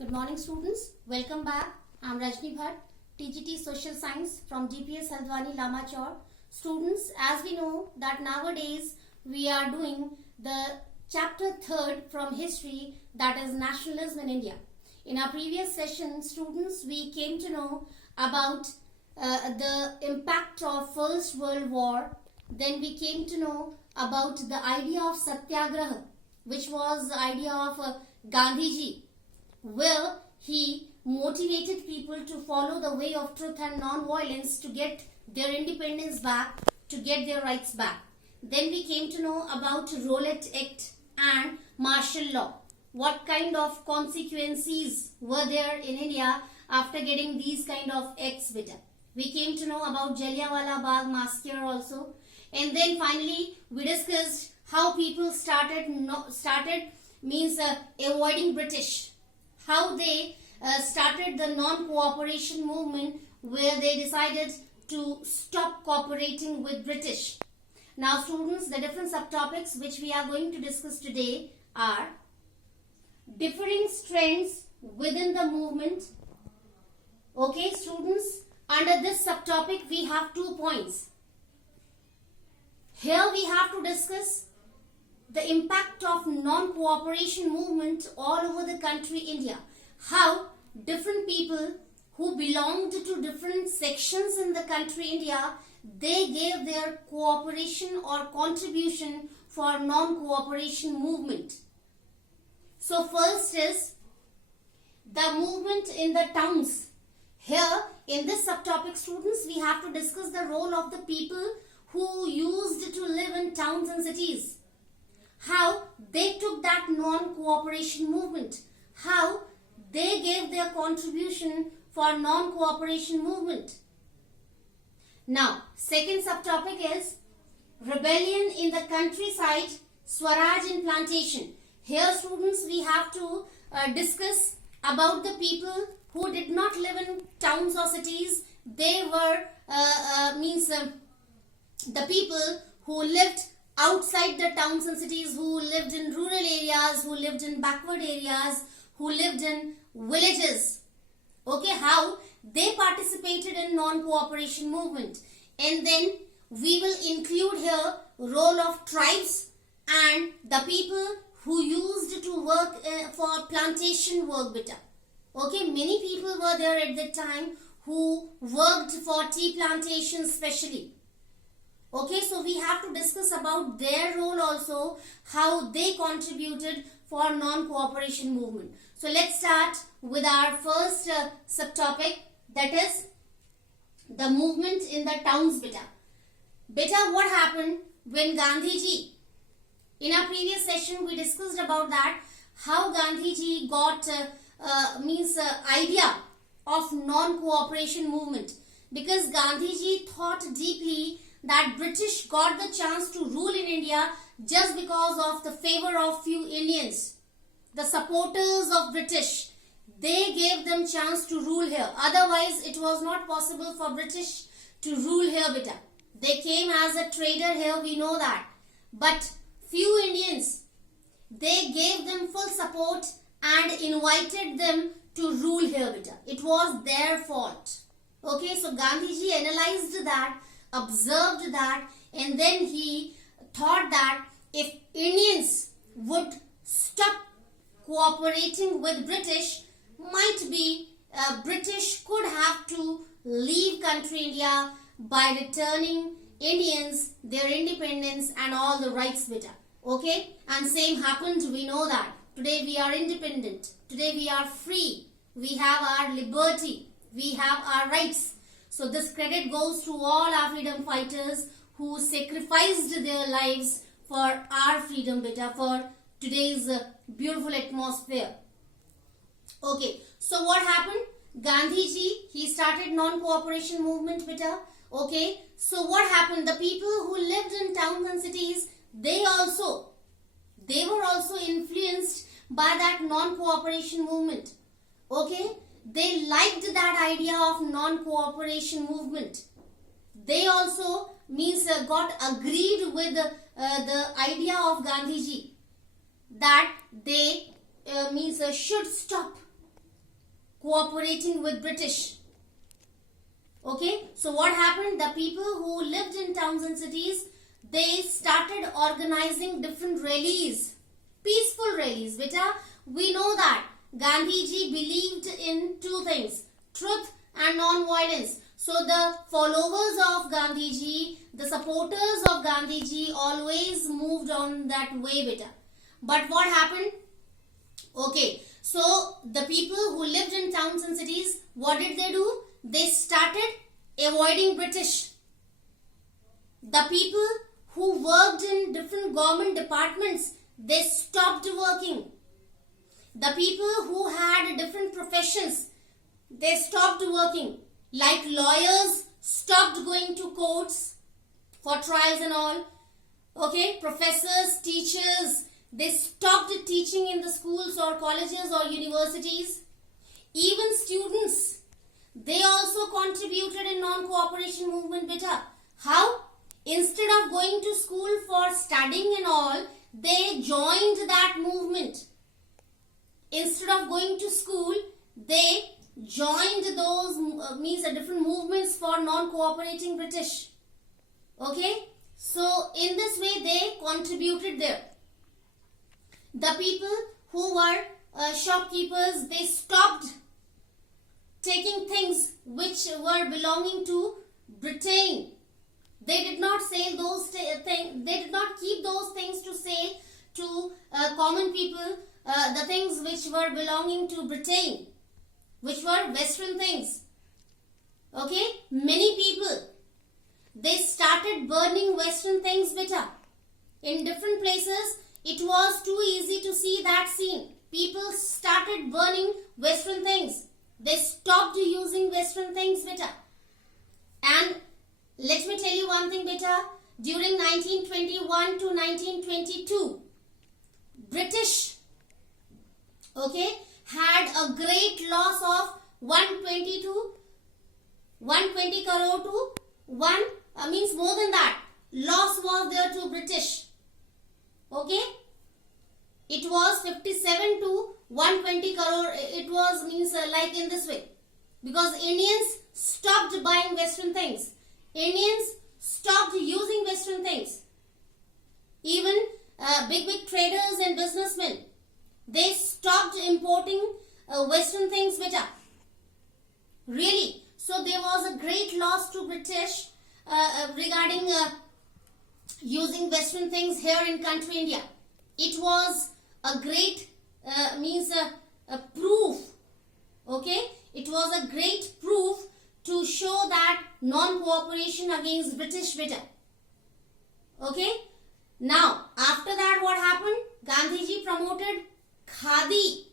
Good morning students. Welcome back. I am Rajni Bhatt, TGT Social Science from DPS Haldwani Lamachor. Students, as we know that nowadays we are doing the chapter 3rd from history, that is nationalism in India. In our previous session, students, we came to know about the impact of First World War. Then we came to know about the idea of Satyagraha, which was the idea of Gandhiji, where he motivated people to follow the way of truth and non-violence to get their independence back, to get their rights back. Then we came to know about Rowlatt Act and martial law. What kind of consequences were there in India after getting these kind of acts beta. We came to know about Jallianwala Bagh massacre also. And then finally we discussed how people started avoiding British. How they started the non-cooperation movement where they decided to stop cooperating with British. Now students, the different subtopics which we are going to discuss today are differing strengths within the movement. Okay students, under this subtopic we have 2 points. Here we have to discuss the impact of non-cooperation movement all over the country India. How different people who belonged to different sections in the country India, they gave their cooperation or contribution for non-cooperation movement. So first is the movement in the towns. Here in this subtopic students, we have to discuss the role of the people who used to live in towns and cities. How they took that non-cooperation movement. How they gave their contribution for non-cooperation movement. Now, second subtopic is rebellion in the countryside, Swaraj in plantation. Here students, we have to discuss about the people who did not live in towns or cities. They were the people who lived outside the towns and cities, who lived in rural areas, who lived in backward areas, who lived in villages. Okay, how they participated in non-cooperation movement. And then we will include here role of tribes and the people who used to work for plantation work beta. Okay, many people were there at that time who worked for tea plantations especially. Okay, so we have to discuss about their role also, how they contributed for non-cooperation movement. So let's start with our first subtopic, that is the movement in the towns beta. Beta, what happened when Gandhiji, in our previous session we discussed about that, how Gandhiji got idea of non-cooperation movement, because Gandhiji thought deeply that British got the chance to rule in India just because of the favor of few Indians. The supporters of British, they gave them chance to rule here. Otherwise, it was not possible for British to rule here beta. They came as a trader here, we know that. But few Indians, they gave them full support and invited them to rule here beta. It was their fault. Okay, so Gandhiji analyzed that, observed that, and then he thought that if Indians would stop cooperating with British, might be British could have to leave country India by returning Indians their independence and all the rights beta. Okay, and same happened, we know that. Today we are independent, today we are free, we have our liberty, we have our rights. So this credit goes to all our freedom fighters who sacrificed their lives for our freedom beta, for today's beautiful atmosphere. Okay, so what happened? Gandhiji, he started non-cooperation movement beta. Okay, so what happened? The people who lived in towns and cities, they were also influenced by that non-cooperation movement. Okay, they liked that idea of non-cooperation movement. They also got agreed with the idea of Gandhiji that they should stop cooperating with British. Okay, so what happened? The people who lived in towns and cities, they started organizing different rallies, peaceful rallies. Beta, we know that Gandhiji believed in two things, truth and non-violence. So the followers of Gandhiji, the supporters of Gandhiji always moved on that way, beta. But what happened? Okay, so the people who lived in towns and cities, what did they do? They started avoiding British. The people who worked in different government departments, they stopped working. The people who had different professions, they stopped working. Like lawyers stopped going to courts for trials and all. Okay, professors, teachers, they stopped teaching in the schools or colleges or universities. Even students, they also contributed in non-cooperation movement, beta. How? Instead of going to school for studying and all, they joined that movement. Instead of going to school, they joined those different movements for non-cooperating British. Okay, so in this way they contributed there. The people who were shopkeepers, they stopped taking things which were belonging to Britain. They did not sell those things. They did not keep those things to sell to common people. The things which were belonging to Britain, which were Western things. Okay, many people, they started burning Western things, beta. In different places, it was too easy to see that scene. People started burning Western things. They stopped using Western things, beta. And let me tell you one thing, beta. During 1921 to 1922, British, okay, had a great loss of 120 crore to means more than that. Loss was there to British. Okay, it was 57 to 120 crore. It was like in this way, because Indians stopped buying Western things. Indians stopped using Western things. Even big traders and businessmen, they stopped importing Western things, beta. Really. So there was a great loss to British regarding using Western things here in country India. It was a great a proof. Okay, it was a great proof to show that non-cooperation against British, beta. Okay. Now after that, what happened? Gandhiji promoted khadi.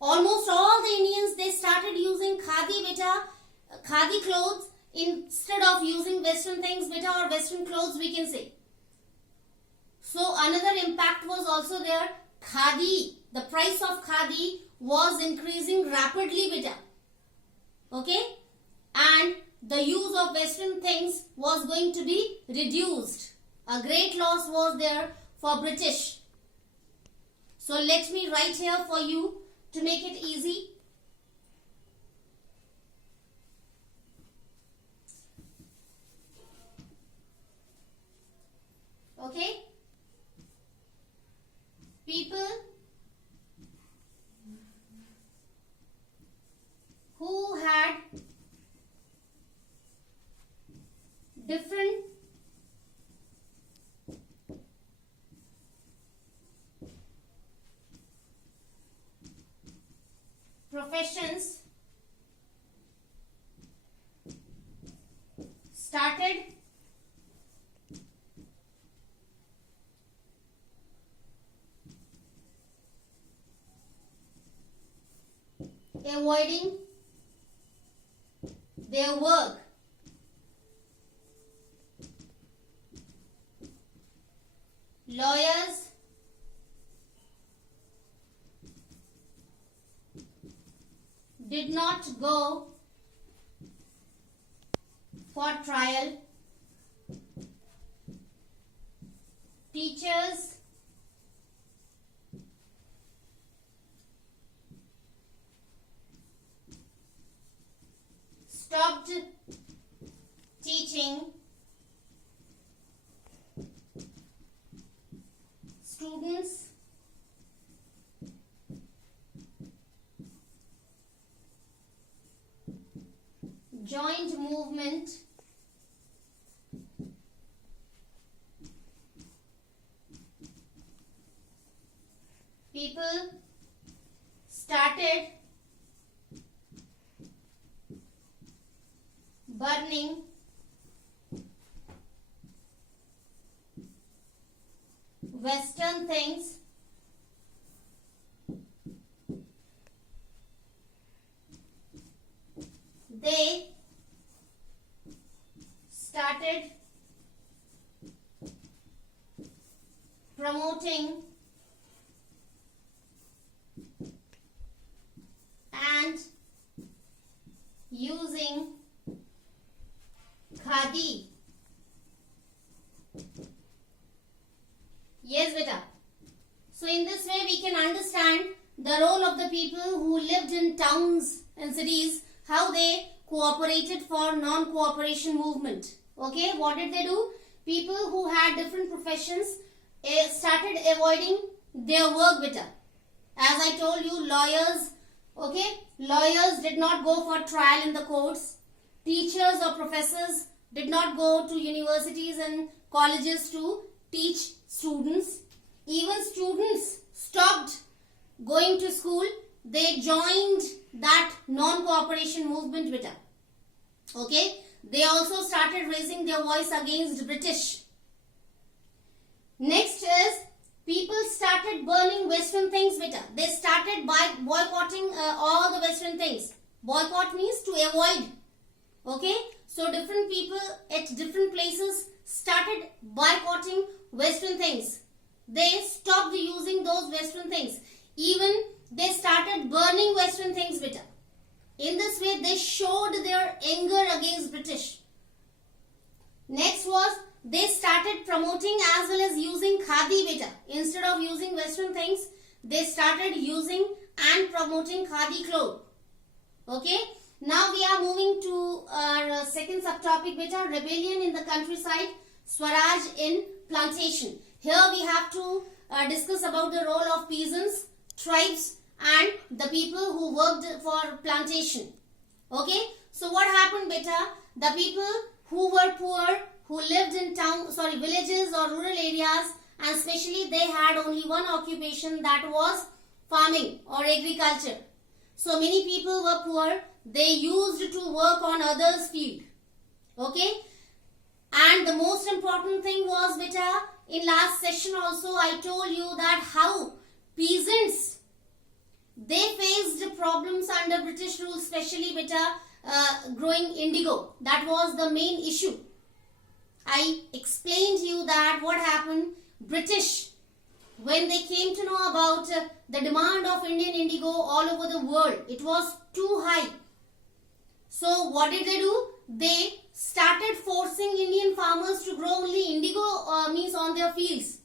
Almost all the Indians, they started using khadi, beta, khadi clothes instead of using Western things, beta, or Western clothes, we can say. So another impact was also there. Khadi, the price of khadi was increasing rapidly, beta. Okay, and the use of Western things was going to be reduced. A great loss was there for British. So let me write here for you to make it easy. Okay, people who had different professions started avoiding their work. Lawyers, did not go for trial. Teachers movement people started burning Western things they started promoting and using khadi. Yes, beta. So in this way we can understand the role of the people who lived in towns and cities, how they cooperated for non-cooperation movement. Okay, what did they do? People who had different professions started avoiding their work better. As I told you, lawyers, okay, lawyers did not go for trial in the courts. Teachers or professors did not go to universities and colleges to teach students. Even students stopped going to school. They joined that non-cooperation movement better. Okay, they also started raising their voice against British. Next is people started burning Western things better. They started by boycotting all the Western things. Boycott means to avoid. Okay, so different people at different places started boycotting Western things. They stopped using those Western things. Even they started burning Western things better. In this way, they showed their anger against British. Next was they started promoting as well as using khadi better. Instead of using Western things, they started using and promoting khadi cloth. Okay. Now we are moving to our second subtopic beta, rebellion in the countryside, Swaraj in plantation. Here we have to discuss about the role of peasants, tribes and the people who worked for plantation. Okay, so what happened beta? The people who were poor, who lived in villages or rural areas, and especially they had only one occupation, that was farming or agriculture. So many people were poor. They used to work on others' field. Okay, and the most important thing was beta, in last session also I told you that how peasants, they faced problems under British rule, especially beta growing indigo. That was the main issue. I explained to you that what happened, British, when they came to know about the demand of Indian indigo all over the world, it was too high. So what did they do? They started forcing Indian farmers to grow only indigo means on their fields,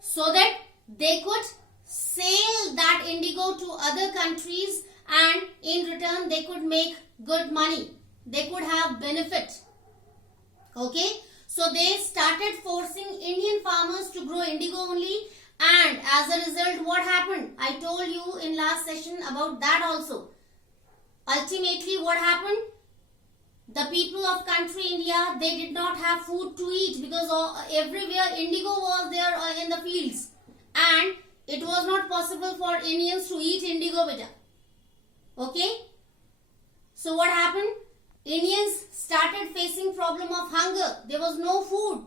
so that they could sell that indigo to other countries, and in return they could make good money. They could have benefit. Okay, so they started forcing Indian farmers to grow indigo only, and as a result what happened? I told you in last session about that also. Ultimately what happened? The people of country India, they did not have food to eat because everywhere indigo was there in the fields, and it was not possible for Indians to eat indigo beta. Okay, so what happened? Indians started facing problem of hunger. There was no food.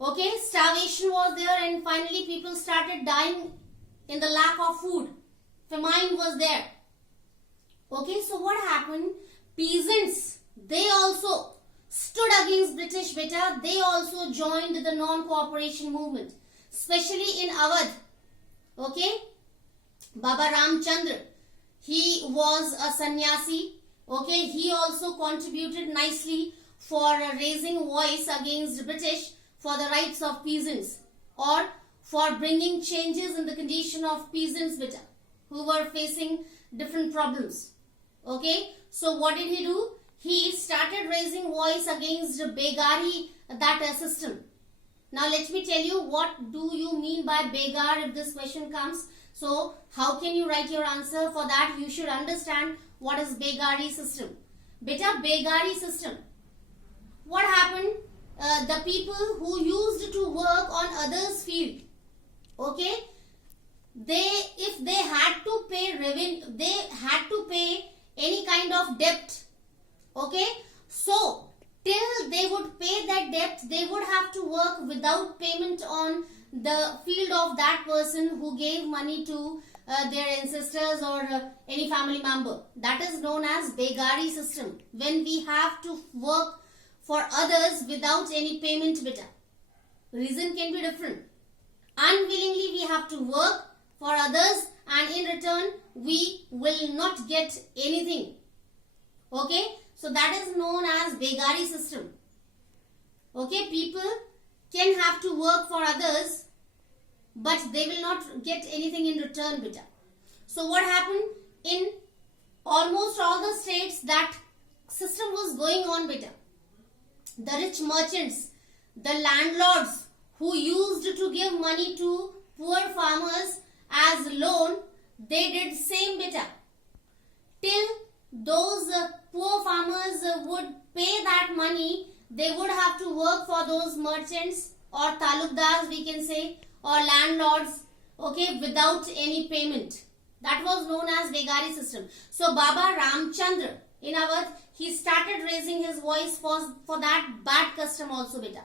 Okay, starvation was there, and finally people started dying in the lack of food. Famine was there. Okay, so what happened? Peasants, they also stood against British beta. They also joined the non-cooperation movement, especially in Awadh. Okay, Baba Ramchandra, he was a sannyasi. Okay, he also contributed nicely for raising voice against British for the rights of peasants, or for bringing changes in the condition of peasants beta, who were facing different problems. Okay, so what did he do? He started raising voice against Begari, that system. Now let me tell you, what do you mean by Begar if this question comes? So how can you write your answer? For that you should understand what is Begari system. Beta, begari system. What happened? The people who used to work on others' field, okay, if they had to pay revenue, they had to pay any kind of debt, okay, so till they would pay that debt, they would have to work without payment on the field of that person who gave money to their ancestors or any family member. That is known as begari system, when we have to work for others without any payment. Beta, reason can be different. Unwillingly we have to work for others, and in return we will not get anything, okay, so that is known as begari system. Okay, people can have to work for others, but they will not get anything in return. Beta, so what happened in almost all the states, that system was going on. Beta, the rich merchants, the landlords who used to give money to poor farmers as loan, they did same. Beta, till those poor farmers would pay that money, they would have to work for those merchants or talukdars, we can say, or landlords, okay, without any payment. That was known as begari system. So Baba Ramchandra in Awadh, he started raising his voice for that bad custom also. Beta,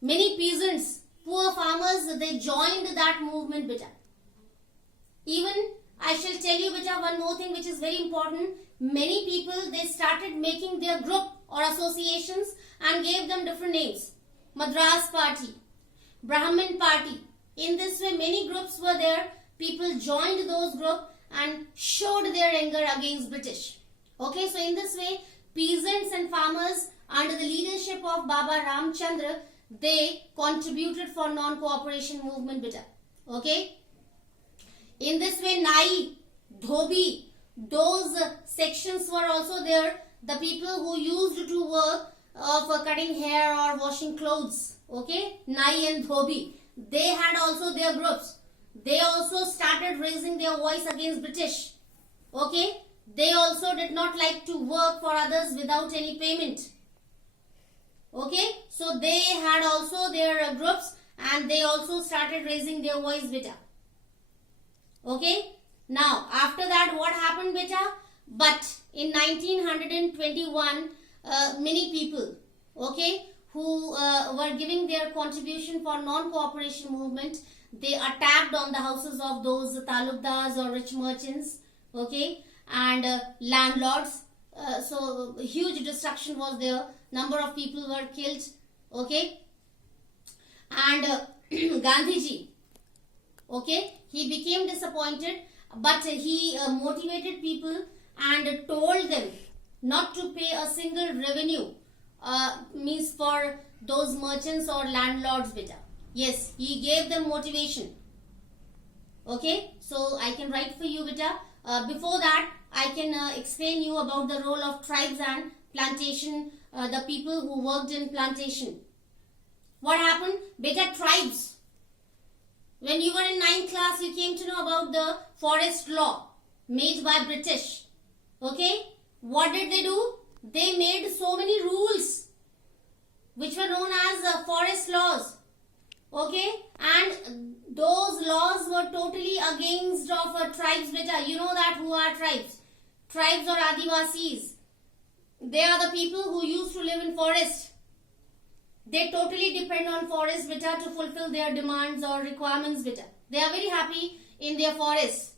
many peasants, poor farmers, they joined that movement. Beta, even I shall tell you, beta, one more thing which is very important. Many people, they started making their group or associations and gave them different names. Madras Party, Brahmin Party. In this way, many groups were there. People joined those groups and showed their anger against British. Okay, so in this way, peasants and farmers under the leadership of Baba Ramchandra, they contributed for non-cooperation movement. Beta, okay. In this way, Nai, Dhobi, those sections were also there. The people who used to work of cutting hair or washing clothes, okay, Nai and Dhobi, they had also their groups. They also started raising their voice against British, okay. They also did not like to work for others without any payment, okay. So they had also their groups, and they also started raising their voice. Beta, okay. Now after that, what happened? Beta, but in 1921, many people, okay, who were giving their contribution for non-cooperation movement, they attacked on the houses of those talukdars or rich merchants, okay, and landlords. So huge destruction was there. Number of people were killed, okay. And Gandhiji, okay, he became disappointed, but he motivated people and told them not to pay a single revenue, means for those merchants or landlords. Beta, yes, he gave them motivation, okay. So I can write for you. Beta, before that, I can explain you about the role of tribes and plantation, the people who worked in plantation. What happened? Beta, tribes. When you were in 9th class, you came to know about the forest law made by British. Okay? What did they do? They made so many rules which were known as forest laws. Okay? And those laws were totally against of tribes. Beta, you know that who are tribes? Tribes or Adivasis. They are the people who used to live in forest. They totally depend on forest, beta, to fulfill their demands or requirements. Beta, they are very happy in their forest.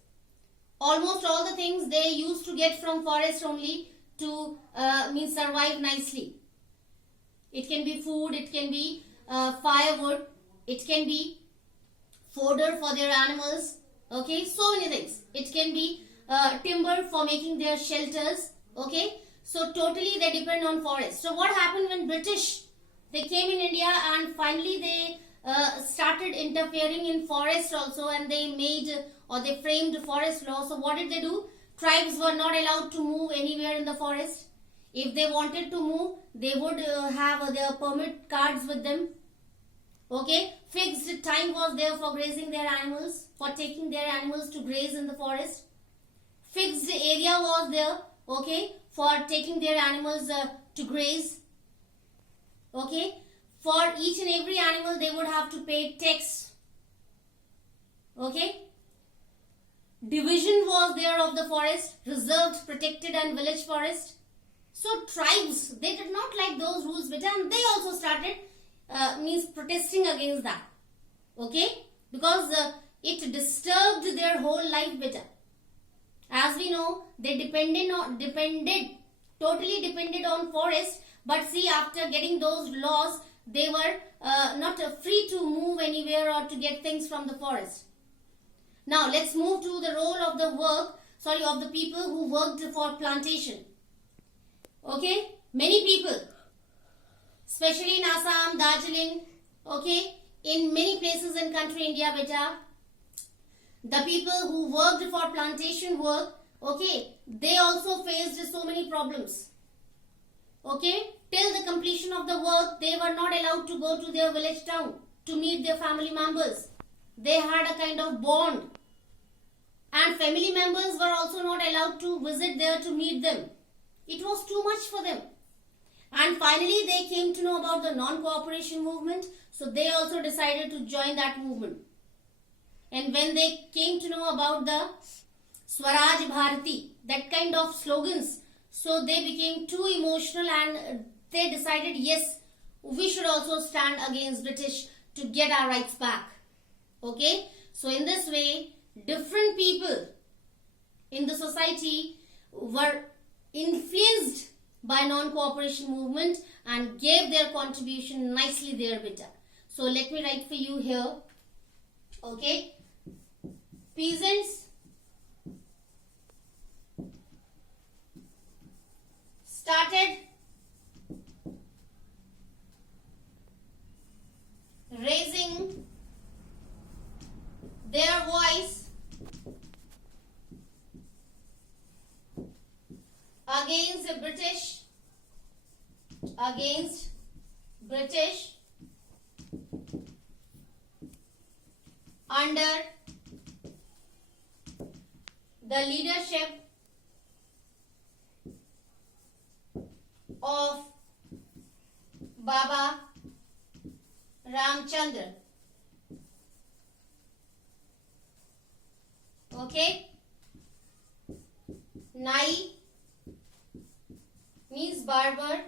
Almost all the things they used to get from forest only to survive nicely. It can be food, it can be firewood, it can be fodder for their animals. Okay, so many things. It can be timber for making their shelters. Okay, so totally they depend on forest. So what happened when British, they came in India and finally they started interfering in forest also, and they made or they framed forest law. So what did they do? Tribes were not allowed to move anywhere in the forest. If they wanted to move, they would have their permit cards with them. Okay, fixed time was there for grazing their animals, for taking their animals to graze in the forest. Fixed area was there okay, for taking their animals to graze. Okay, for each and every animal they would have to pay tax. Okay, division was there of the forest, reserved, protected and village forest. So tribes, they did not like those rules beta, and they also started means protesting against that. Okay, because it disturbed their whole life beta. As we know, they totally depended on forest. But see, after getting those laws, they were not free to move anywhere or to get things from the forest. Now let's move to the role of the people who worked for plantation. Okay, many people, especially in Assam, Darjeeling, okay, in many places in country India beta, the people who worked for plantation work, okay, they also faced so many problems. Okay, till the completion of the work, they were not allowed to go to their village town to meet their family members. They had a kind of bond, and family members were also not allowed to visit there to meet them. It was too much for them. And finally they came to know about the non-cooperation movement, so they also decided to join that movement. And when they came to know about the Swaraj Bharati, that kind of slogans, so they became too emotional and they decided, yes, we should also stand against British to get our rights back. Okay, so in this way, different people in the society were influenced by non-cooperation movement and gave their contribution nicely there beta. So let me write for you here. Okay, peasants started raising their voice against the British under the leadership of Baba Ramchandra. Okay, Nai means barber,